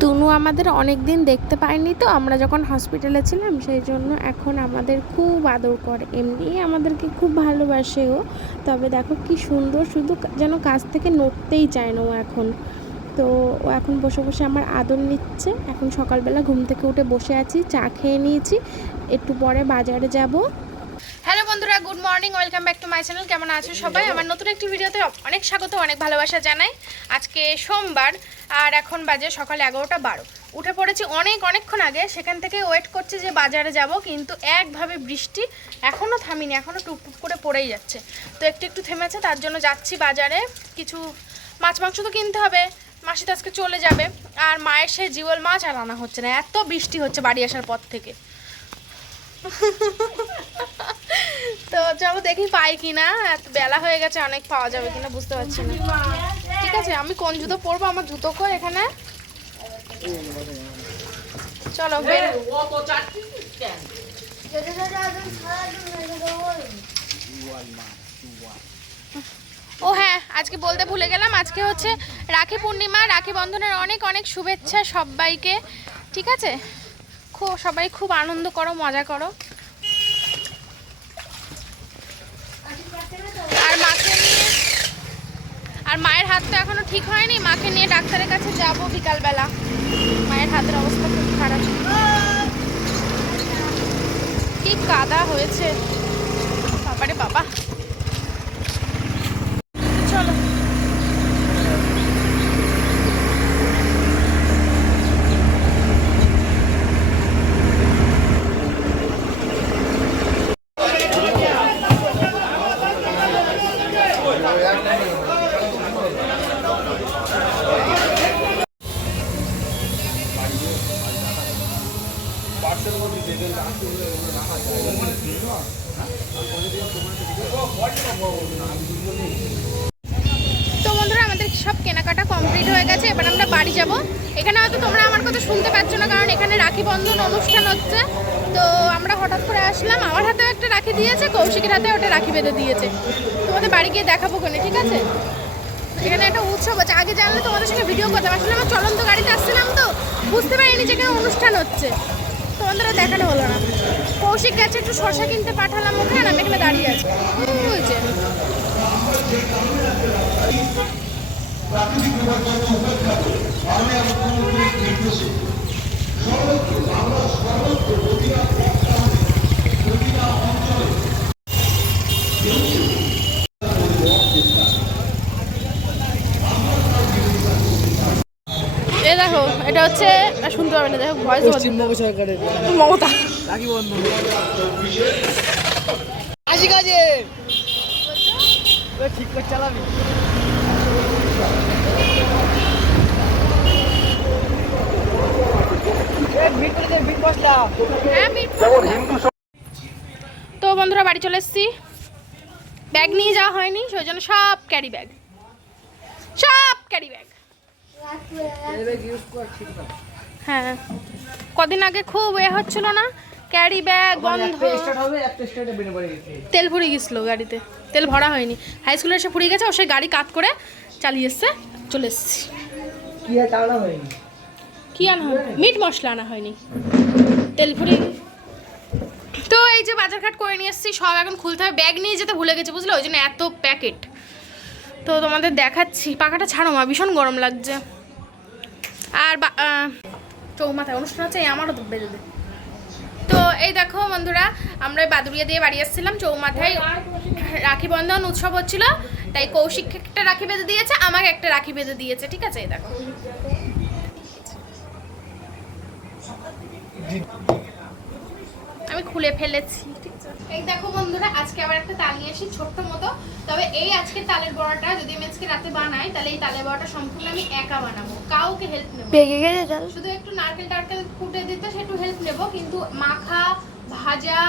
তুনু আমাদের অনেক দিন দেখতে পায়নি তো, আমরা যখন হসপিটালে ছিলাম, সেই জন্য এখন আমাদের খুব আদর করে। এমনি আমাদেরকে খুব ভালোবাসে ও। তবে দেখো কি সুন্দর, শুধু যেন কাছ থেকে নড়তেই চায় না ও এখন। তো ও এখন বসে বসে আমার আদর নিচ্ছে। এখন সকালবেলা ঘুম থেকে উঠে বসে আছি, চা খেয়ে নিয়েছি। একটু পরে বাজারে যাব। হ্যালো বন্ধুরা, good morning, welcome back to my channel. কেমন আছো সবাই? আমার নতুন একটি ভিডিওতে অনেক স্বাগত, অনেক ভালোবাসা জানাই। আজকে সোমবার, আর এখন বাজে সকাল এগারোটা বারো। উঠে পড়েছি অনেক, অনেকক্ষণ আগে। সেখান থেকে ওয়েট করছি যে বাজারে যাব, কিন্তু একভাবে বৃষ্টি এখনও থামিনি এখনও টুপটুপ করে পড়েই যাচ্ছে। তো একটু একটু থেমেছে, তার জন্য যাচ্ছি বাজারে। কিছু মাছ, মাংস তো কিনতে হবে। মাসি তো আজকে চলে যাবে। আর মায়ের সে জিওল মাছ আর আনা হচ্ছে না। এত বৃষ্টি হচ্ছে বাড়ি আসার পর থেকে। তো চলো দেখি পাই কিনা। এত বেলা হয়ে গেছে অনেক পাওয়া যাবে কিনা বুঝতে পারছি না। ঠিক আছে আমি কোন জুতো পরবো? আমার জুতো কই এখানে। চলো বের। ও হ্যাঁ আজকে বলতে ভুলে গেলাম। আজকে হচ্ছে রাখি পূর্ণিমা রাখি বন্ধনের অনেক অনেক শুভেচ্ছা সবাইকে। ঠিক আছে? খুব সবাই খুব আনন্দ করো মজা করো আর মাকে নিয়ে আর মায়ের হাত তো এখনও ঠিক হয়নি, মাকে নিয়ে ডাক্তারের কাছে যাব বিকালবেলা। মায়ের হাতের অবস্থা খুব খারাপ। কি কাদা হয়েছে। বাবারে বাবা চলো তো বন্ধুরা আমাদের সব কেনাকাটা কমপ্লিট হয়ে গেছে এবার আমরা বাড়ি যাব এখানে হয়তো তোমরা আমার কথা শুনতে পাচ্ছ না কারণ এখানে রাখি বন্ধন অনুষ্ঠান হচ্ছে তো আমরা হঠাৎ করে আসলাম আমার হাতেও একটা রাখি দিয়েছে কৌশিকের হাতে ওটা রাখি বেঁধে দিয়েছে তোমাদের বাড়ি গিয়ে দেখাবো কোনে ঠিক আছে এখানে একটা উৎসব আছে আগে জানলে তোমাদের সঙ্গে ভিডিও করতাম আসলে আমার চলন্ত গাড়িতে আসছিলাম তো, বুঝতে পারিনি যে এখানে অনুষ্ঠান হচ্ছে। তোমাদের আর দেখানো হলো না। কৌশিক গেছে, একটু শশা কিনতে পাঠালাম ওখানে আমি এখানে দাঁড়িয়ে আছি। ওই যে এ দেখো এটা হচ্ছে শুনতে পাবে না দেখো ভয়েস পশ্চিমবঙ্গ সরকারের। মমতা। রাখি বন্ধন আসি কাজে। ঠিক করে চালাবি। হ্যাঁ, তো বন্ধুরা বাড়ি চলে এসেছি। ব্যাগ নিয়ে যাওয়া হয়নি সেই জন্য সব ক্যারি ব্যাগ। সব ক্যারি ব্যাগ এবার use কর, ঠিক কর। হ্যাঁ। কদিন আগে খুব এ হচ্ছিল না ক্যারি ব্যাগ বন্ধ। তেল ফুরিয়ে গেছিল গাড়িতে। তেল ভরা হয়নি। হাই স্কুলে এসে ফুরিয়ে গেছে ও সেই গাড়ি কাট করে চালিয়ে এসছে চলে এসেছি। কি আনা হয়নি? মিট মশলা আনা হয়নি। তেল ফুরিয়ে তো এই যে বাজার ঘাট করে নিয়ে এসেছি সব এখন খুলতে হবে। ব্যাগ নিয়ে যেতে ভুলে গেছে বুঝলে? ওই জন্য এত প্যাকেট। তো তোমাদের দেখাচ্ছি। পাখাটা ছাড়ো মা ভীষণ গরম লাগছে। আর চৌমাথায় অনুষ্ঠান হচ্ছে আমারও তো বেজে তো এই দেখো বন্ধুরা, আমরা এই বাদুড়িয়া দিয়ে বাড়ি আসছিলাম, চৌমাথায় রাখি বন্ধন উৎসব হচ্ছিল, তাই কৌশিক একটা রাখি বেঁধে দিয়েছে, আমাকে একটা রাখি বেঁধে দিয়েছে, ঠিক আছে, এই দেখো। আমি খুলে ফেলেছি। এই দেখো বন্ধুরা আজকে আবার একটা তাল নিয়ে এসেছি ছোট্ট মতো। তবে এই আজকে তালের বড়াটা যদি আমি আজকে রাতে বানাই তাহলে এই তালের বড়াটা সম্পূর্ণ আমি একা বানাবো। কাউকে হেল্প নেব পেকে গেছে চাল শুধু একটু নারকেল টারকেল কুটে দিতে সে একটু হেল্প নেব কিন্তু মাখা ভাজা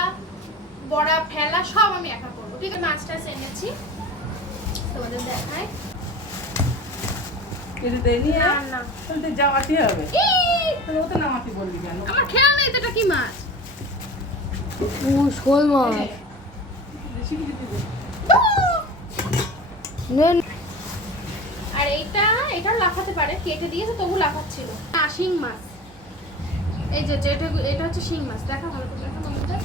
বড়া ফেলা সব আমি একা করব। ঠিক আছে মাছটা এনেছি। তোমাদের দেখাই। কিছু দেয়নি না না। তাহলে তো হবে। ই, তো নামাতে বললি কেন? আমার খেয়াল নেই এটা কি মাছ। ও শোল মাছ। আর এইটা এটা লাফাতে পারে কেটে দিয়েছে তবু লাফাচ্ছিল। না শিং মাছ। এই যে যেটা এটা হচ্ছে শিং মাছ দেখা ভালো করে দেখা বন্ধুদের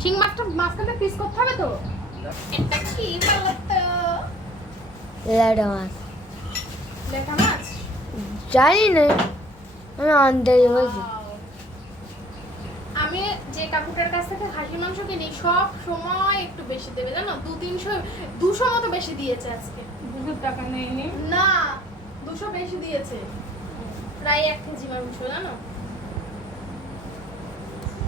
শিং মাছটা মাঝখানে পিস করতে হবে তো? এটা কি বলতো? লেটা মাছ। লেখা মাছ? জানি না আমি আনতে বলছি কাকুটার কাছ থেকে খাসির মাংস কিনি সব সময় একটু বেশি দেবে জানো? দু তিনশো দুশো মতো বেশি দিয়েছে আজকে। দুশো টাকা নেয়নি? না দুশো বেশি দিয়েছে। প্রায় এক কেজি মাংস জানো?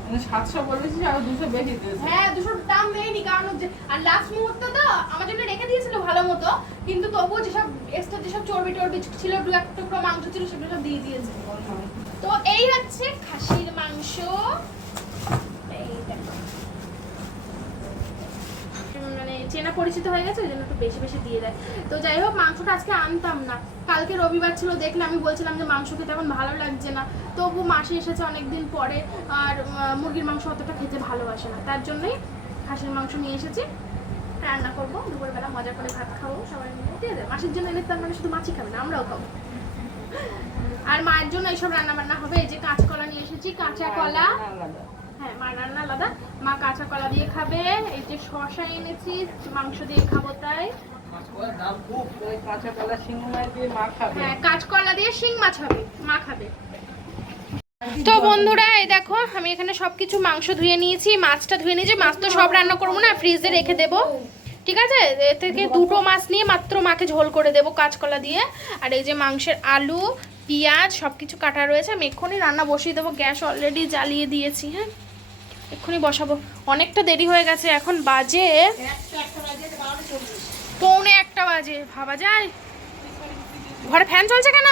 মানে সাতশো বলেছিস আর দুশো বেশি দিয়েছে। হ্যাঁ দুশো দাম নেয়নি কারণ হচ্ছে আর লাস্ট মুহূর্তে তো আমার জন্য রেখে দিয়েছিল ভালো মতো কিন্তু তবুও যেসব এক্সট্রা যেসব চর্বি টর্বি ছিল দু এক টুকরো মাংস ছিল সেগুলো সব দিয়ে দিয়েছে। তো এই হচ্ছে খাসির মাংস এই দেখো। উম, মানে চেনা পরিচিত হয়ে গেছে, ওই জন্য একটু বেশি বেশি দিয়ে দেয়। তো যাই হোক, মাংসটা আজকে আনতাম না। কালকে রবিবার ছিল, দেখলে আমি বলছিলাম যে মাংস খেতে এখন ভালো লাগছে না। তবু মাসি এসেছে অনেকদিন পরে, আর মুরগির মাংস অতটা খেতে ভালোবাসে না। তার জন্যই খাসির মাংস নিয়ে এসেছি। রান্না করব, দুপুরবেলা মজা করে ভাত খাব, সবাই মিলে। ঠিক আছে, মাসির জন্য এনে তার মানে শুধু মাছই খাবে না, আমরাও খাব। আর মায়ের জন্য এইসব রান্না বান্না হবে, এই যে কাঁচকলা নিয়ে এসেছি, কাঁচা কলা। হ্যাঁ মা রান্না আলাদা। মা কাঁচা কলা দিয়ে খাবে, এই যে শশা এনেছি, মাংস দিয়ে খাব তাই। হ্যাঁ কাঁচকলা দিয়ে শিং মাছ হবে, মা খাবে। তো বন্ধুরা, এই দেখো, আমি এখানে সবকিছু মাংস ধুয়ে নিয়েছি, মাছটা ধুয়ে নিয়েছি, মাছ তো সব রান্না করব না, ফ্রিজে রেখে দেবো। ঠিক আছে? এ থেকে দুটো মাছ নিয়ে মাত্র মাকে ঝোল করে দেবো কাঁচকলা দিয়ে। আর এই যে মাংসের আলু, পেঁয়াজ সব কিছু কাটা রয়েছে, আমি এক্ষুনি রান্না বসিয়ে দেবো, গ্যাস অলরেডি জ্বালিয়ে দিয়েছি হ্যাঁ? এক্ষুনি বসাবো। অনেকটা দেরি হয়ে গেছে এখন বাজে পৌনে একটা বাজে ভাবা যায়? ঘরে ফ্যান চলছে কেন?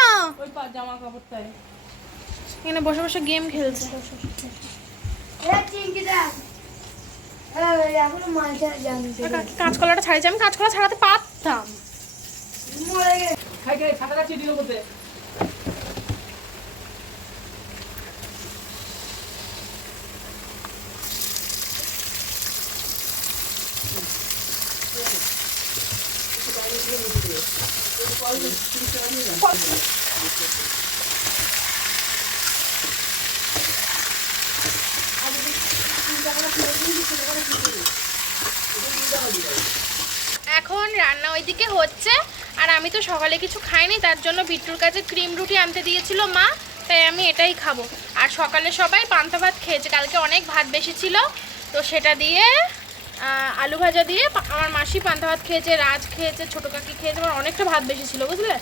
এখানে বসে বসে গেম খেলছে। কাঁচকলাটা ছাড়িয়েছে আমি কাঁচকলা ছাড়াতে পারতাম খাই খাই ছাতাটা চিঠি করতে এখন রান্না ওইদিকে হচ্ছে, আর আমি তো সকালে কিছু খাইনি, তার জন্য বিট্টুর কাছে ক্রিম রুটি আনতে দিয়েছিল মা, তাই আমি এটাই খাব। আর সকালে সবাই পান্তা ভাত খেয়েছে, কালকে অনেক ভাত বেশি ছিল, তো সেটা দিয়ে আলু ভাজা দিয়ে আমার মাসি পান্তা ভাত খেয়েছে, রাজ খেয়েছে, ছোটো কাকি খেয়েছে, আমার অনেকটা ভাত বেশি ছিল, বুঝলে?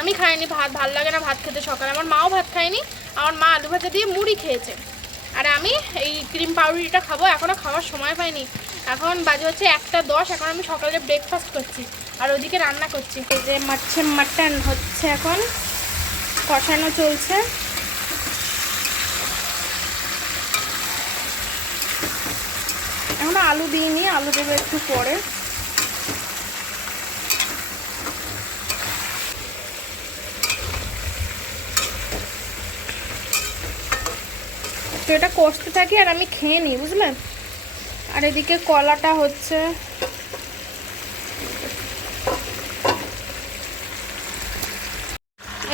আমি খাইনি ভাত, ভালো লাগে না ভাত খেতে সকালে। আমার মাও ভাত খায়নি, আমার মা আলু ভাজা দিয়ে মুড়ি খেয়েছে। আর আমি এই ক্রিম পাউরুটিটা খাব এখনও খাওয়ার সময় পাইনি। এখন বাজে হচ্ছে একটা দশ, এখন আমি সকালে ব্রেকফাস্ট করছি। আর ওদিকে রান্না করছি। যে মাছে মাটন হচ্ছে এখন, কষানো চলছে। এখন আলু দিইনি, আলু দেবো একটু পরে। তো এটা কষতে থাকি আর আমি খেয়ে নিই বুঝলেন আর এদিকে কলাটা হচ্ছে।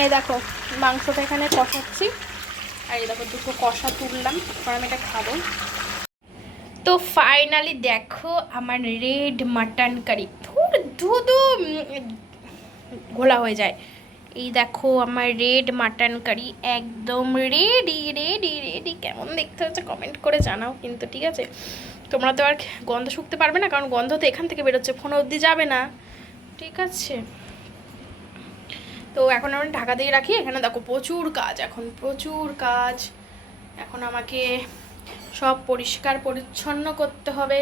এই দেখো, মাংসটা এখানে কষাচ্ছি। আর এই দেখো দুটো কষা তুললাম, এবার আমি এটা খাব। তো ফাইনালি দেখো আমার রেড মাটন কারি ধুর, ধুধু ঘোলা হয়ে যায়। এই দেখো আমার রেড মাটন কারি একদম রেডি রেডি রেডি কেমন দেখতে হচ্ছে কমেন্ট করে জানাও কিন্তু, ঠিক আছে? তোমরা তো আর গন্ধ শুকতে পারবে না, কারণ গন্ধ তো এখান থেকে বেরোচ্ছে, ফোন অবধি যাবে না। ঠিক আছে? তো এখন আমি ঢাকা দিয়ে রাখি। এখানে দেখো প্রচুর কাজ, এখন প্রচুর কাজ। এখন আমাকে সব পরিষ্কার পরিচ্ছন্ন করতে হবে,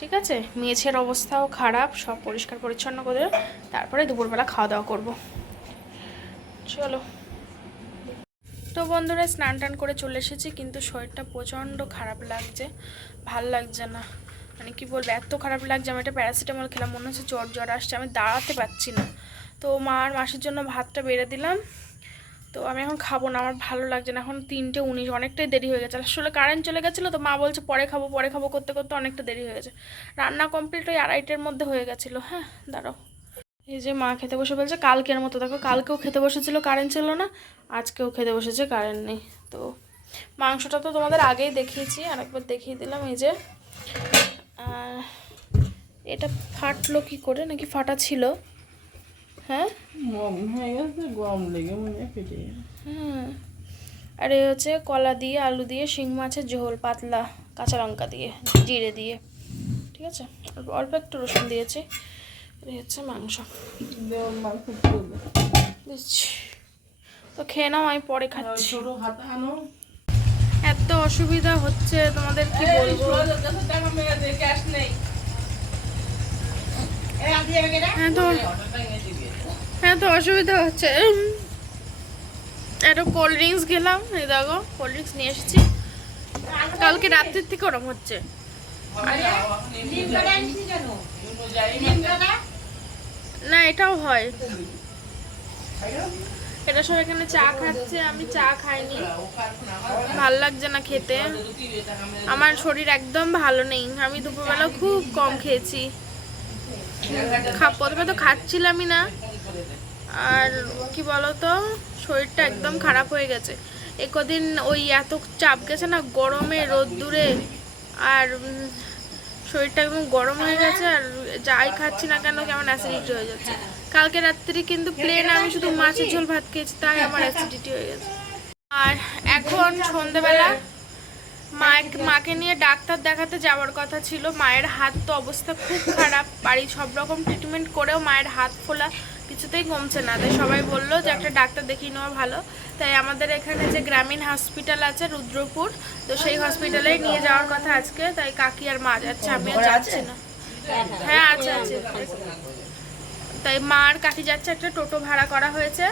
ঠিক আছে? মেঝের অবস্থাও খারাপ, সব পরিষ্কার পরিচ্ছন্ন করে তারপরে দুপুরবেলা খাওয়া দাওয়া করব। চলো। তো বন্ধুরা, স্নান টান করে চলে এসেছি, কিন্তু শরীরটা প্রচণ্ড খারাপ লাগছে। ভালো লাগছে না। মানে কি বলব, এত খারাপ লাগছে, আমি একটা প্যারাসিটামল খেলাম, মনে হচ্ছে জ্বর জ্বর আসছে, আমি দাঁড়াতে পারছি না। তো মা আর মাসির জন্য ভাতটা বেড়ে দিলাম তো আমি এখন খাব না, আমার ভালো লাগছে না। এখন তিনটে উনিশ, অনেকটাই দেরি হয়ে গেছে। আসলে কারেন্ট চলে গেছিল তো মা বলছে পরে খাব পরে খাব করতে করতে অনেকটা দেরি হয়ে গেছে। রান্না কমপ্লিট ওই আড়াইটের মধ্যে হয়ে গেছিল। হ্যাঁ দাঁড়াও। এই যে মা খেতে বসে বলছে কালকের মতো। দেখো, কালকেও খেতে বসেছিল কারেন্ট ছিল না, আজকেও খেতে বসেছে কারেন্ট নেই। তো মাংসটা তো তোমাদের আগেই দেখিয়েছি, আরেকবার দেখিয়ে দিলাম। এই যে এটা ফাটলো কি করে? নাকি ফাটা ছিল? হ্যাঁ? গম হয়ে গেছে গম লেগে মনে হয় ফেটে। আর এই হচ্ছে কলা দিয়ে আলু দিয়ে শিং মাছের ঝোল পাতলা কাঁচা লঙ্কা দিয়ে জিরে দিয়ে ঠিক আছে? অল্প একটু রসুন দিয়েছি এই হচ্ছে মাংস। দিচ্ছি। তো খেয়ে নাও আমি পরে ওই খাচ্ছি। এত অসুবিধা হচ্ছে তোমাদের কি বলব? হ্যাঁ তো হ্যাঁ তো অসুবিধা হচ্ছে। একটা কোল্ড ড্রিঙ্কস গেলাম এই দেখো কোল্ড ড্রিঙ্কস নিয়ে এসেছি। কালকে রাত্রির থেকে ওরম হচ্ছে। না, এটাও হয়। এটা সব এখানে চা খাচ্ছে, আমি চা খাইনি। ভালো লাগছে না খেতে। আমার শরীর একদম ভালো নেই। আমি দুপুরবেলা খুব কম খেয়েছি। খা- প্রথমে তো খাচ্ছিলামই না। আর কি বলতো? শরীরটা একদম খারাপ হয়ে গেছে। এ কদিন ওই এত চাপ গেছে না, গরমে, রোদ্দুরে, আর শরীরটা একদম গরম হয়ে গেছে, আর যাই খাচ্ছি না কেন, কেমন অ্যাসিডিটি হয়ে যাচ্ছে। কালকে রাত্রি কিন্তু প্লেন আমি শুধু মাছের ঝোল ভাত খেয়েছি, তাই আমার অ্যাসিডিটি হয়ে গেছে। আর এখন সন্ধেবেলা মা মাকে নিয়ে ডাক্তার দেখাতে যাওয়ার কথা ছিল। মায়ের হাত তো অবস্থা খুব খারাপ বাড়ি সব রকম ট্রিটমেন্ট করেও মায়ের হাত ফোলা কিছুতেই কমছে না। তাই সবাই বলল যে একটা ডাক্তার দেখিয়ে নেওয়া ভালো। তাই আমাদের এখানে যে গ্রামীণ হসপিটাল আছে রুদ্রপুর তো সেই হসপিটালেই নিয়ে যাওয়ার কথা আজকে। তাই কাকি আর মা যাচ্ছে আমিও যাচ্ছি না। হ্যাঁ আছে আছে। তাই মা আর কাকি যাচ্ছে একটা টোটো ভাড়া করা হয়েছে।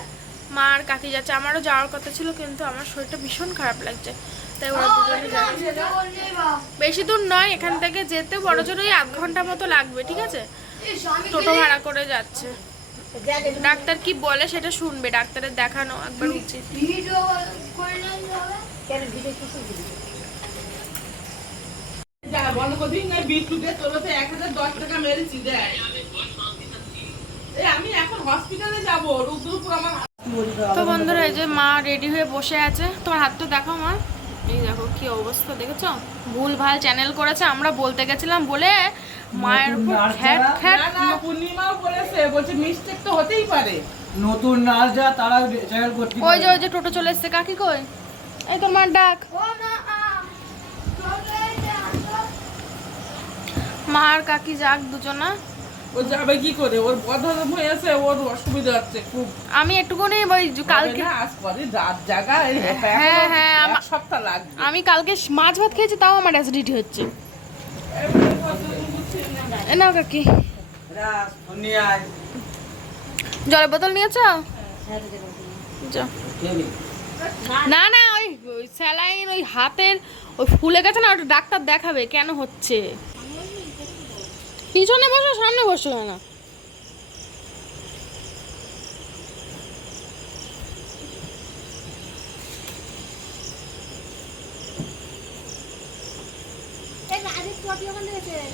মা আর কাকি যাচ্ছে। আমারও যাওয়ার কথা ছিল কিন্তু আমার শরীরটা ভীষণ খারাপ লাগছে। তাই ওরা দুজনে যাচ্ছে। বেশি দূর নয় এখান থেকে যেতে বড় জোর ওই আধ ঘণ্টা মতো লাগবে ঠিক আছে? টোটো ভাড়া করে যাচ্ছে। ডাক্তার কি বলে সেটা শুনবে, ডাক্তারের দেখানো একবার উচিত। তোর তো বন্ধুরা, এই যে মা রেডি হয়ে বসে আছে। তোমার তো দেখো মা। এই দেখো কি অবস্থা দেখেছ? ভুল ভালো চ্যানেল করেছে আমরা বলতে গেছিলাম বলে মায়ের উপর খ্যাট খ্যাট। পূর্ণিমাও বলেছে বলছে মিস্টেক তো হতেই পারে। নতুন নাচ যা তারা চ্যানেল করতে ওই যে ওই যে টোটো চলে এসছে কাকি কই? এই তোমার ডাক। মা আর কাকি যাক দুজনা। ও যাবে কি করে? ওর বদহজম হয়ে আছে ওর অসুবিধা হচ্ছে খুব। আমি একটুখানি ওই কালকে আজ পরে রাত জায়গা হ্যাঁ, হ্যাঁ, আমা- সপ্তাহ লাগবে। আমি কালকে মাছ ভাত খেয়েছি তাও আমার অ্যাসিডিটি হচ্ছে। এ নাও কাকি জলের বোতল নিয়েছো? যাও না না ওই ওই স্যালাইন ওই হাতের ওই ফুলে গেছে না ওটা ডাক্তার দেখাবে কেন হচ্ছে? পিছনে বসো সামনে বসো না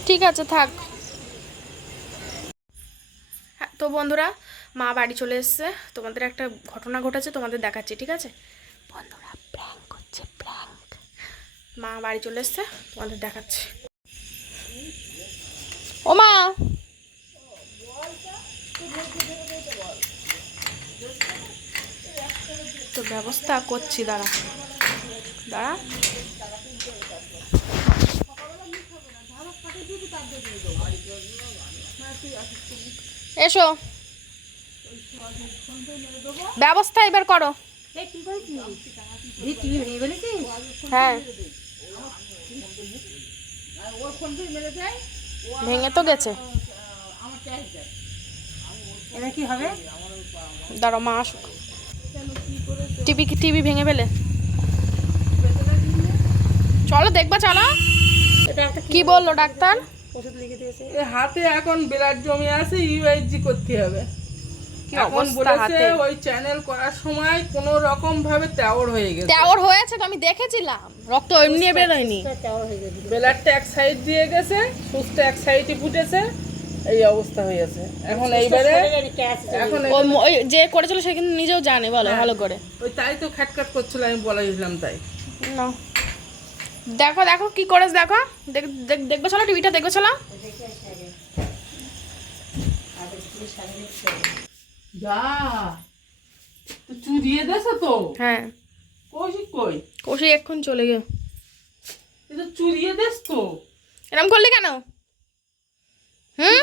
ঠিক আছে থাক। হ্যাঁ তো বন্ধুরা মা বাড়ি চলে এসছে। তোমাদের একটা ঘটনা ঘটেছে তোমাদের দেখাচ্ছি ঠিক আছে? বন্ধুরা প্র্যাঙ্ক করছে প্র্যাঙ্ক মা বাড়ি চলে এসছে তোমাদের দেখাচ্ছি। ও মা তো ব্যবস্থা করছি দাঁড়া। দাঁড়া। এসো। ব্যবস্থা এবার করো। হ্যাঁ। ভেঙে তো গেছে। এবার কি হবে? দাঁড়ো মা আসুক। টিভি টিভি ভেঙে ফেলে? চলো দেখবা চলো। কি বলল ডাক্তার? এই হাতে এখন বিরাট জমি আছে ইউএসজি করতে হবে। কি এখন অবস্থা হাতে? ওই চ্যানেল করার সময় কোন রকম ভাবে টাওয়ার হয়ে গেছে। দেওয়ার হয়েছে তো আমি দেখেছিলাম। রক্ত এমনি বেরোয়নি। বেলারটা এক সাইড দিয়ে গেছে সুস্থ এক সাইডে ফুটেছে এই অবস্থা হয়েছে এখন এইবারে এখন ওই যে করেছিল সে কিন্তু নিজেও জানে বলো ভালো করে। ওই তাই তো খ্যাটখ্যাট করছিল আমি বলাইছিলাম তাই। নাও। দেখো দেখো কি করেছ দেখো। দেখ- দেখ- দেখবে চলো টিভিটা দেখবে চলো। চুরিয়ে দেছে তো। হ্যাঁ। কৌশিক কই? কৌশিক এক্ষুনি চলে গে এ তো চুরিয়ে দেস তো। এরম করলি কেন? হুম?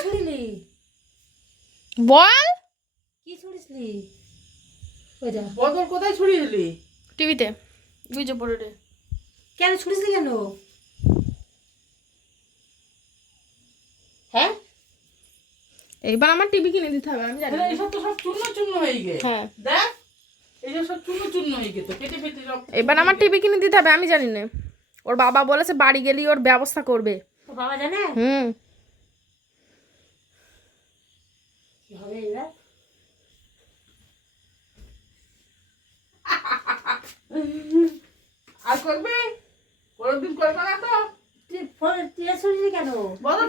বল। কি ছুড়িসলি? বদল কোথায় ছুরিয়ে দিলি টিভিতে বুঝে পড়ে কেন ছুড়িসলি কেন? হ্যাঁ? এইবার আমার টিভি কিনে দিতে হবে আমি জানি। এইসব তো সব চূর্ণ চূর্ণ হয়ে গে হ্যাঁ। দেখ এইসব সব চূর্ণ চূর্ণ হয়ে গে তো কেটে ফেটে সব এবার আমার টিভি কিনে দিতে হবে আমি জানি না। ওর বাবা বলেছে বাড়ি গেলেই ওর ব্যবস্থা করবে। তো বাবা জানে? হুম। হবে এবার? আর করবি? কোনোদিন করবে না তো। ফোন কেন? বলো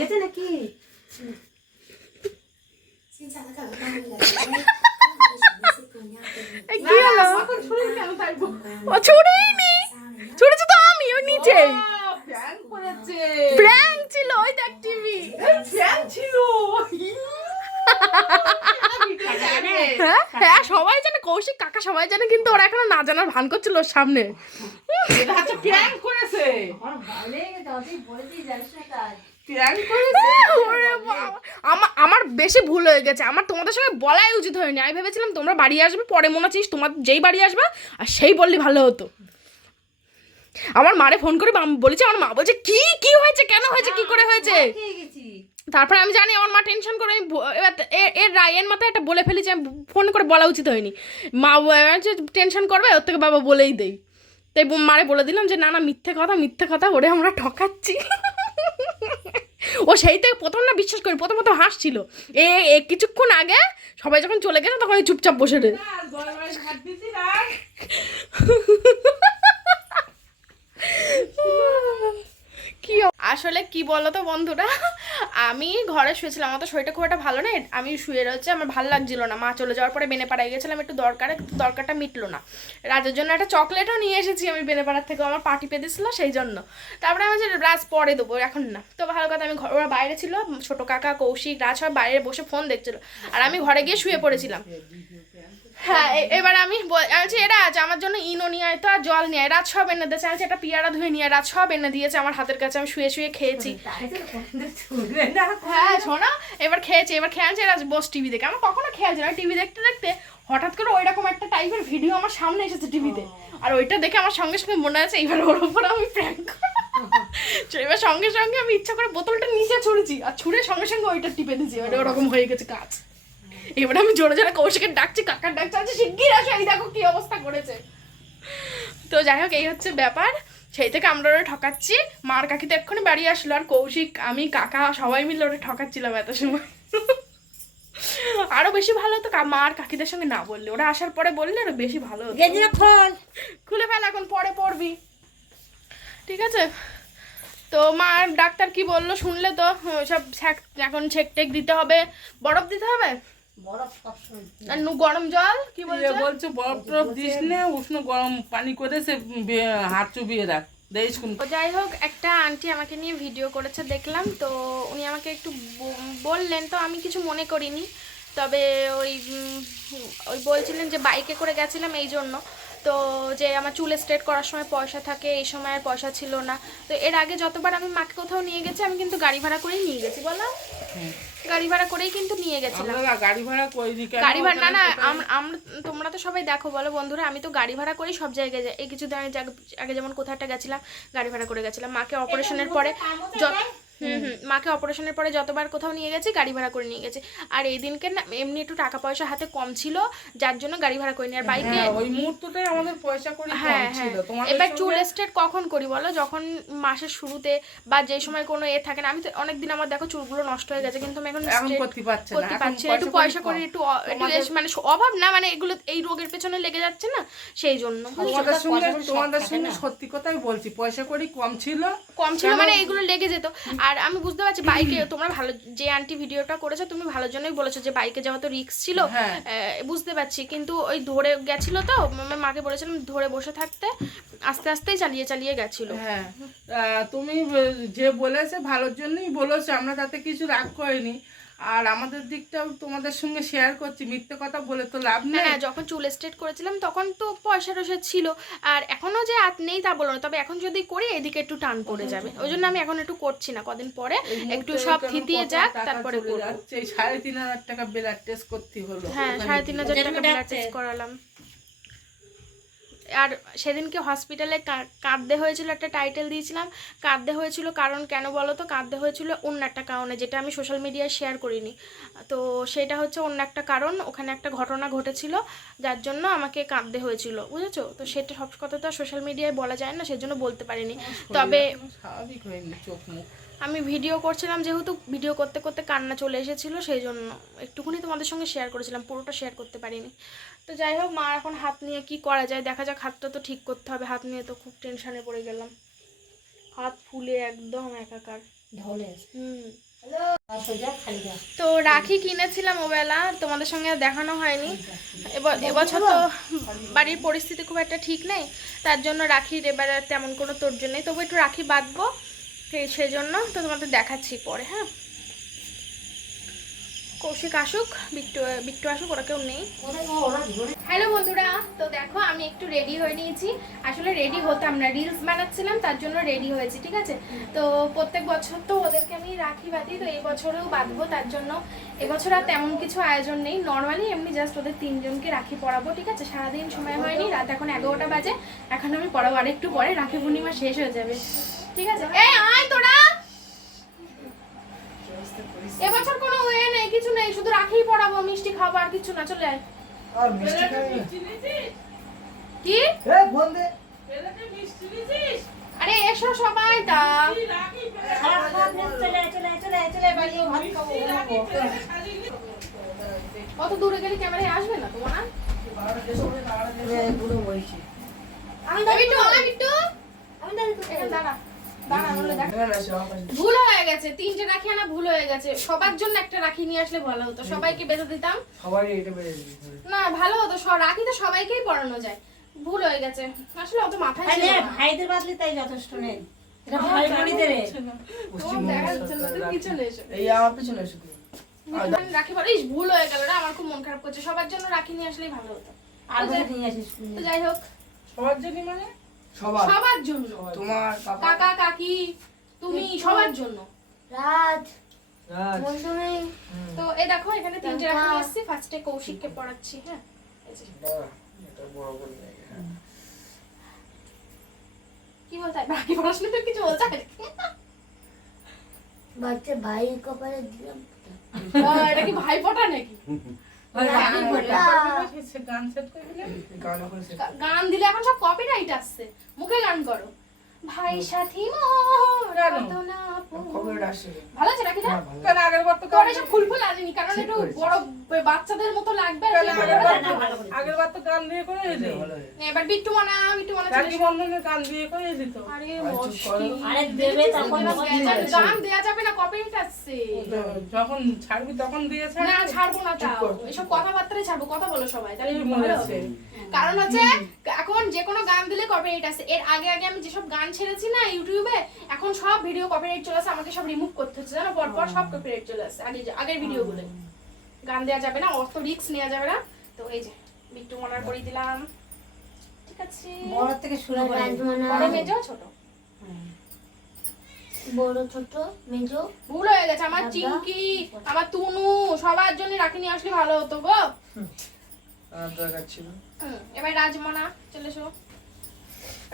গেছে নাকি? কি হলো এখন ছুরি কেন থাকব ও ছুড়েইনি। ছুড়েছে তো আমি ওই নিচে। প্র্যাঙ্ক ছিল ওই দেখ টিভি প্যান ছিল হ্যাঁ? হ্যাঁ সবাই জানে কৌশিক কাকা সবাই জানে কিন্তু ওরা এখনও না জানার ভান করছিল ওর সামনে। করেছে। আমার বেশি ভুল হয়ে গেছে। আমার তোমাদের সঙ্গে বলাই উচিত হয়নি। আমি ভেবেছিলাম তোমরা বাড়ি আসবে পরে মনে হচ্ছিস তোমার যেই বাড়ি আসবে আর সেই বললি ভালো হতো। আমার মারে ফোন করে বলেছে আমার মা বলছে কি? কি হয়েছে? কেন হয়েছে? কি করে হয়েছে? তারপরে আমি জানি আমার মা টেনশন করে আমি এবার এর রায়ের মাথায় একটা বলে ফেলেছি আমি ফোন করে বলা উচিত হয়নি। মা যে টেনশন করবে ওর থেকে বাবা বলেই দেই। তাই মারে বলে দিলাম যে না না মিথ্যে কথা মিথ্যে কথা ওরে আমরা ঠকাচ্ছি। ও সেই থেকে প্রথম না বিশ্বাস করি প্রথম প্রথম হাসছিল। এ এ কিছুক্ষণ আগে সবাই যখন চলে গেছে তখন চুপচাপ বসে রে কি আসলে কি বলো তো বন্ধুরা? আমি ঘরে শুয়েছিলাম, আমার তো শরীরটা খুব একটা ভালো না আমি শুয়ে রয়েছে, আমার ভালো লাগছিল না। মা চলে যাওয়ার পরে বেনে পাড়ায় গেছিলাম, একটু দরকারে, দরকারটা মিটলো না। রাজের জন্য একটা চকলেটও নিয়ে এসেছি আমি বেনে পাড়ার থেকে আমার পার্টি পেতেছিল সেই জন্য। তারপরে আমি রাজ, পরে দেবো, এখন না। তো ভালো কথা, আমি ঘর ওরা বাইরে ছিল, ছোট কাকা, কৌশিক, রাজ সব বাইরে বসে ফোন দেখছিল। আর আমি ঘরে গিয়ে শুয়ে পড়েছিলাম। হ্যাঁ এবার আমি বলছি এরা আজ আমার জন্য ইনো নিয়ে আয় তো আর জল নিয়ে রাত সব এনে দিয়েছে। আমি একটা পিয়ারা ধুয়ে নিয়ে রাত সব এনে দিয়েছে আমার হাতের কাছে। আমি শুয়ে শুয়ে খেয়েছি। হ্যাঁ শোনো এবার খেয়েছি এবার খেয়ে আনছি রাজ বস টিভি দেখে। আমার কখনো খেয়াল ছিল টিভি দেখতে দেখতে হঠাৎ করে ওই রকম একটা টাইপের ভিডিও আমার সামনে এসেছে টিভিতে আর ওইটা দেখে আমার সঙ্গে সঙ্গে মনে আছে এবার ওর উপর আমি প্র্যাঙ্ক এবার সঙ্গে সঙ্গে আমি ইচ্ছা করে বোতলটা নিচে ছুঁড়েছি আর ছুঁড়ে সঙ্গে সঙ্গে ওইটা টিপে দিয়েছি। ওটা ওরকম হয়ে গেছে কাজ। এবার আমি জোরে জোরে কৌশিকের ডাকছি কাকার ডাকছি আচ্ছা শিগগির আসো এই দেখো কি অবস্থা করেছে। তো যাই হোক এই হচ্ছে ব্যাপার। সেই থেকে আমরা ওরা ঠকাচ্ছি। মার কাকি তো এক্ষুনি বাড়ি আসলো আর কৌশিক আমি কাকা সবাই মিলে ওরা ঠকাচ্ছিলাম এত সময়। আরও বেশি ভালো হতো মা আর কাকিদের সঙ্গে না বললে। ওরা আসার পরে বললে আরও বেশি ভালো হতো। খুলে। ফেল এখন পরে পড়বি ঠিক আছে? তো মা আর ডাক্তার কি বলল শুনলে তো? সব এখন ছেক টেক দিতে হবে। বরফ দিতে হবে? গরম জল? কি এ বলছে? বরফ টরফ দিস না উষ্ণ গরম পানি করে সে হাত চুবিয়ে রাখ। যাই হোক একটা আন্টি আমাকে নিয়ে ভিডিও করেছে দেখলাম। তো উনি আমাকে একটু বললেন তো আমি কিছু মনে করিনি। তবে ওই ওই বলছিলেন যে বাইকে করে গেছিলাম এই জন্য। তো যে আমার চুল স্ট্রেট করার সময় পয়সা থাকে এই সময় আর পয়সা ছিল না। তো এর আগে যতবার আমি মাকে কোথাও নিয়ে গেছি আমি কিন্তু গাড়ি ভাড়া করেই নিয়ে গেছি বলো। গাড়ি ভাড়া করেই কিন্তু নিয়ে গেছিলাম। আমরা গাড়ি ভাড়া করিনি কেন? গাড়ি ভাড়া না না আম- আমরা তোমরা তো সবাই দেখো বলো বন্ধুরা আমি তো গাড়ি ভাড়া করেই সব জায়গায় যাই এই কিছুদিন আগে যেমন কোথাও একটা গেছিলাম গাড়ি ভাড়া করে গেছিলাম। মাকে অপারেশনের পরে যত হুম হুম মাকে অপারেশনের পরে যতবার কোথাও নিয়ে গেছি গাড়ি ভাড়া করে নিয়ে গেছি। আর এই দিনকে না এমনি একটু টাকা পয়সা হাতে কম ছিল যার জন্য গাড়ি ভাড়া করিনি আর বাইকে হ্যাঁ, ওই মুহূর্তটাই আমাদের পয়সা করি হ্যাঁ হ্যাঁ। ছিল। এবার চুল স্ট্রেট কখন করি বলো? যখন মাসের শুরুতে বা যে সময় কোনো এ থাকে না আমি তো অনেকদিন আমার দেখো চুলগুলো নষ্ট হয়ে গেছে কিন্তু আমি এখন করতে পারছে না। একটু পয়সা করে একটু মানে অভাব না মানে এগুলো এই রোগের পেছনে লেগে যাচ্ছে না সেই জন্য। তোমাদের সঙ্গে তোমাদের সঙ্গে সত্যি কথাই বলছি পয়সা করি কম ছিল। কম ছিল মানে এগুলো লেগে যেত। আর আর আমি বুঝতে পারছি বাইকে তোমরা ভালো যে আন্টি ভিডিওটা করেছ তুমি ভালো জন্যই বলেছ যে বাইকে যাওয়া তো রিক্স ছিল। হ্যাঁ। বুঝতে পারছি। কিন্তু ওই ধরে গেছিল তো আমি মাকে বলেছিলাম ধরে বসে থাকতে আস্তে আস্তেই চালিয়ে চালিয়ে গেছিল। হ্যাঁ। তুমি যে বলেছে ভালোর জন্যই বলেছ আমরা তাতে কিছু রাগ করিনি। আর আমাদের দিকটাও তোমাদের সঙ্গে শেয়ার করছি মিথ্যে কথা বলে তো লাভ নেই। হ্যাঁ যখন চুল স্ট্রেট করেছিলাম তখন তো পয়সা টয়সা ছিল। আর এখনও যে হাত নেই তা বলো না তবে এখন যদি করি এদিকে একটু টান পড়ে যাবে। ওই জন্য আমি এখন একটু করছি না কদিন পরে একটু সব থিতিয়ে যাক তারপরে করব? এই সাড়ে তিন হাজার টাকা ব্লাড টেস্ট করতে হলো। হ্যাঁ সাড়ে তিন। হাজার টাকা ব্লাড টেস্ট করালাম। আর সেদিনকে হসপিটালে কাঁদতে হয়েছিল একটা টাইটেল দিয়েছিলাম কাঁদতে হয়েছিল কারণ কেন বলো তো? কাঁদতে হয়েছিল অন্য একটা কারণে যেটা আমি সোশ্যাল মিডিয়ায় শেয়ার করিনি। তো সেটা হচ্ছে অন্য একটা কারণ ওখানে একটা ঘটনা ঘটেছিল যার জন্য আমাকে কাঁদতে হয়েছিল বুঝেছ? তো সেটা সব কথা তো সোশ্যাল মিডিয়ায় বলা যায় না সেজন্য বলতে পারিনি। তবে স্বাভাবিক হয়নি চোখ মুখ। আমি ভিডিও করছিলাম যেহেতু ভিডিও করতে করতে কান্না চলে এসেছিল সেই জন্য একটুখানি তোমাদের সঙ্গে শেয়ার করেছিলাম পুরোটা শেয়ার করতে পারিনি। তো যাই হোক মা এখন হাত নিয়ে কি করা যায় দেখা যাক হাতটা তো ঠিক করতে হবে হাত নিয়ে তো খুব টেনশানে পড়ে গেলাম। হাত ফুলে একদম একাকার। হুম। তো রাখি কিনেছিলাম ওবেলা তোমাদের সঙ্গে দেখানো হয়নি। এবার এবছর তো বাড়ির পরিস্থিতি খুব একটা ঠিক নেই তার জন্য রাখির এবার তেমন কোনো তোর নেই তবু একটু রাখি বাঁধবো। সেই সেজন্য তো তোমাদের দেখাচ্ছি পরে হ্যাঁ? কৌশিক আসুক, বিট্টু বিট্টু আসুক, ওরা কেউ নেই। হ্যালো বন্ধুরা, তো দেখো আমি একটু রেডি হয়ে নিয়েছি। আসলে রেডি হতাম না রিলস বানাচ্ছিলাম, তার জন্য রেডি হয়েছি, ঠিক আছে? তো প্রত্যেক বছর তো ওদেরকে আমি রাখি বাঁধি, তো এই বছরেও বাঁধবো, তার জন্য এবছর আর তেমন কিছু আয়োজন নেই। নর্মালি এমনি জাস্ট ওদের তিনজনকে রাখি পড়াবো ঠিক আছে? সারাদিন সময় হয়নি, রাত এখন এগারোটা বাজে, এখন আমি পড়াবো আর একটু পরে রাখি পূর্ণিমা শেষ হয়ে যাবে। ঠিক আছে। এই আয় তোরা। এবছর কোনো ওয়ে নেই কিছু নেই শুধু রাখিই পড়াবো মিষ্টি খাব আর কিছু না চলে আয়। আর মিষ্টি খাই? কি? এ ফোন দে। পেলেতে মিষ্টি নিয়েছিস? আরে এসো সবাই তা। কি রাখি পেলে- কি রাখি। পেলেতে সাজিয়ে নিয়ে- কত দূরে গেলে ক্যামেরায় আসবে না তোমার? আয় বিট্টু। এখানে দাঁড়া। ভুল হয়ে গেছে তিনটে রাখি আনা ভুল হয়ে গেছে। সবার জন্য একটা রাখি নিয়ে আসলে ভালো হতো। সবাইকে বেঁধে দিতাম। সবাই এটা বেড়ে না ভালো হতো। রাখি তো সবাইকেই পড়ানো যায়। ভুল হয়ে গেছে। আসলে অত মাথায় ছিল না। ভাইদের বাদলে তাই যথেষ্ট নেই এটা ভাই বোনিদের। এই আমার পিছনে এসে রাখি ভুল হয়ে গেল আমার খুব মন খারাপ করছে। সবার জন্য রাখি নিয়ে আসলেই ভালো হতো। আর নিয়ে আসিস তো যাই হোক। সবার জন্য মানে? সবার। সবার জন্য। তোমার কাকা কাকা কাকি তুমি সবার জন্য। রাজ। তো এই দেখো এখানে তিনটে রাখি এসেছি ফার্স্টে কৌশিককে পড়াচ্ছি হ্যাঁ? এই যে, দাঁড়া, এটা বড় করে নে। কি বলতে হয় বাকি পড়াশোনা কিছু বলতে বাচ্চা ভাই কপালে দিলাম। এটা কি ভাই পটা নাকি? গান দিলে গান করে সে গা- গান দিলে এখন সব কপিরাইট আসছে। মুখে গান করো। ভাই সাথী মোর কেন? কত না আপন। খবর আসে। ভালো আছে রাখিটা হ্যাঁ, কারণ আগের বার তো তোর এসব ফুল ফুল আনিনি কারণ একটু বড় বাচ্চাদের মতো লাগবে আর কারণ কি আগের বার তো- ভালো করেছিস। আগের বার তো গান দিয়ে করে এলি? এবার বিট্টু মানা বিট্টু মানা রাখি বন্ধনে গান দিয়ে করে এলি তো? আরে আর চুপ মুশকিল। করো। আরে দেবে তখন গান- দেয়া যাবে না কপিরাইট আসছে? যখন ছাড়বি তখন দিয়ে না ছাড়বো না তাও। এসব কথাবার্তাই ছাড়বো কথা বলো সবাই তাহলে মনে আছে। কারণ হচ্ছে এখন যে কোনো গান দিলে কপিরাইট আছে এর আগে আগে আমি যেসব গান ছেড়েছি না ইউটিউবে এখন সব ভিডিও কপিরাইট চলে আসে আমাকে সব রিমুভ করতে হচ্ছে জানো? পর পর সব কপিরাইট চলে আসে আগে আগের ভিডিওগুলো গান দেওয়া যাবে না অত রিস্ক নেওয়া যাবে না। তো এই যে বিট্টু মনার করে দিলাম। ঠিক আছে। বড় থেকে শুরু করে বড় মেজো ছোট? বড় ছোট মেজো। ভুল হয়ে গেছে আমার। চিঙ্কি আমার তুনু সবার জন্য রাখি নিয়ে আসলে ভালো হতো গো। আর দরকার ছিল? এবার রাজমনা চলে এসো।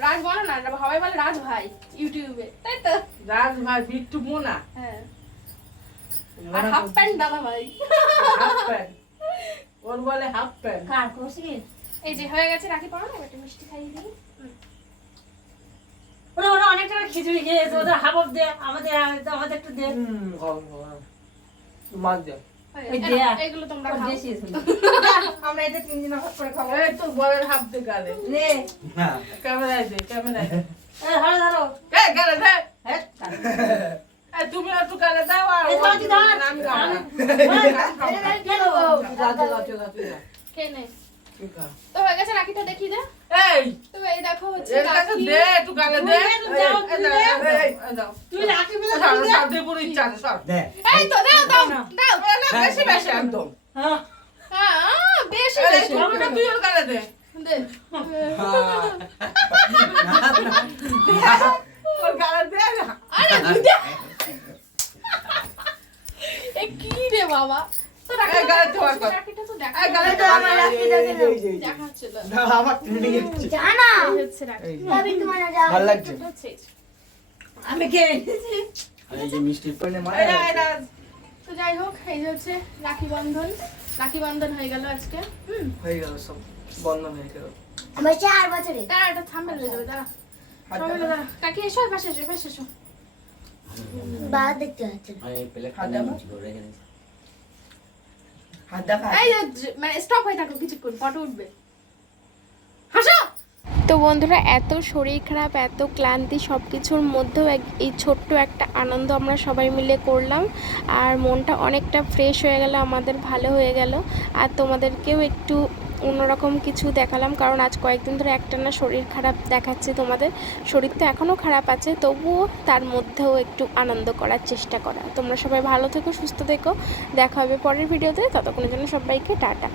রাজমনা না সবাই বলে রাজ ভাই ইউটিউবে তাই তো? রাজ ভাই বিট্টু মোনা। হ্যাঁ। আর হাফ প্যান্ট দাদা ভাই। Half pant. ওর বলে হাফ প্যান্ট। কার কৌশিক এই যে হয়ে গেছে রাখি পড়ানো এবার একটু মিষ্টি খাইয়ে দিই। ওরা ওরা অনেক টাকা খিচুড়ি খেয়েছে ওদের হাফ অফ দে আমাদের আমাদের একটু দে। হুম হয়ে- দেয়া। আমরা এটা তিন দিন ভাগ করে খাব। এই তো বলের হাফ দে গালে। নে। ক্যামেরায় দে ক্যামেরায় দে। এ, ধরো ধরো। এই গালে দে। হ্যাঁ তুমি একটু গালে দাও আর এই ও তো, তুই ধর। আমি না। যা, তুই যা, তুই যা, তুই যা। কে নে তুই খা। তো হয়ে গেছে রাখিটা দেখিয়ে দে এই তো এই দেখো হচ্ছে এর কাছে রাখি দে একটু গালে দে তুই দে, এই, তুই এই, দে। এই, এই, দাও। তুই রাখি বেলা সর, তুই দে। সর, দিয়ে পুরো ইচ্ছা আছে, সর। এই তো দাও দাও দাও এ না, বেশি বেশি একদম হ্যাঁ। হ্যাঁ আহ, বেশি এই, বেশি তুমি না, তুই ওর গালে দে দে ওর গালে দে না আরে দিদা এ কি রে বাবা তো এই গালে তোমার কর। রাখিটা তো দেখা এই গালে তো আমার রাখি দেখে নাও। দেখা হচ্ছিল না, আমার ট্রেনিং এ দিচ্ছে। জানা এই হচ্ছে রাখি এই যে, ভাবি তোমার যাও ভালো লাগছে। এটা হচ্ছে এই যে। আমি খেয়ে নিয়েছি। এই যে মিষ্টি মানে মায়া এই না, এই না। তো যাই হোক এই যে হচ্ছে রাখি বন্ধন। রাখি বন্ধন হয়ে গেল আজকে হুম। হয়ে গেল সব বন্ধন হয়ে গেল। আমার চার বছরে। দাঁড়া এটা থামবে হয়ে যাবে দাঁড়া। সবাই মিলে দাঁড়া। কাকি এসো পাশে এসো পাশে এসো। বা দেখতে হাত দেখা। এই মানে স্টপ হয়ে থাকো কিছুক্ষণ ফটো উঠবে। তো বন্ধুরা, এত শরীর খারাপ, এত ক্লান্তি সব কিছুর মধ্যেও এক- এই ছোট্ট একটা আনন্দ আমরা সবাই মিলে করলাম। আর মনটা অনেকটা ফ্রেশ হয়ে গেল, আমাদের ভালো হয়ে গেল। আর তোমাদেরকেও একটু অন্যরকম কিছু দেখালাম, কারণ আজ কয়েকদিন ধরে একটানা শরীর খারাপ দেখাচ্ছে তোমাদের। শরীর তো এখনও খারাপ আছে, তবুও তার মধ্যেও একটু আনন্দ করার চেষ্টা করা। তোমরা সবাই ভালো থেকো, সুস্থ থেকো। দেখা হবে পরের ভিডিওতে, ততক্ষণের জন্য সবাইকে টাটা।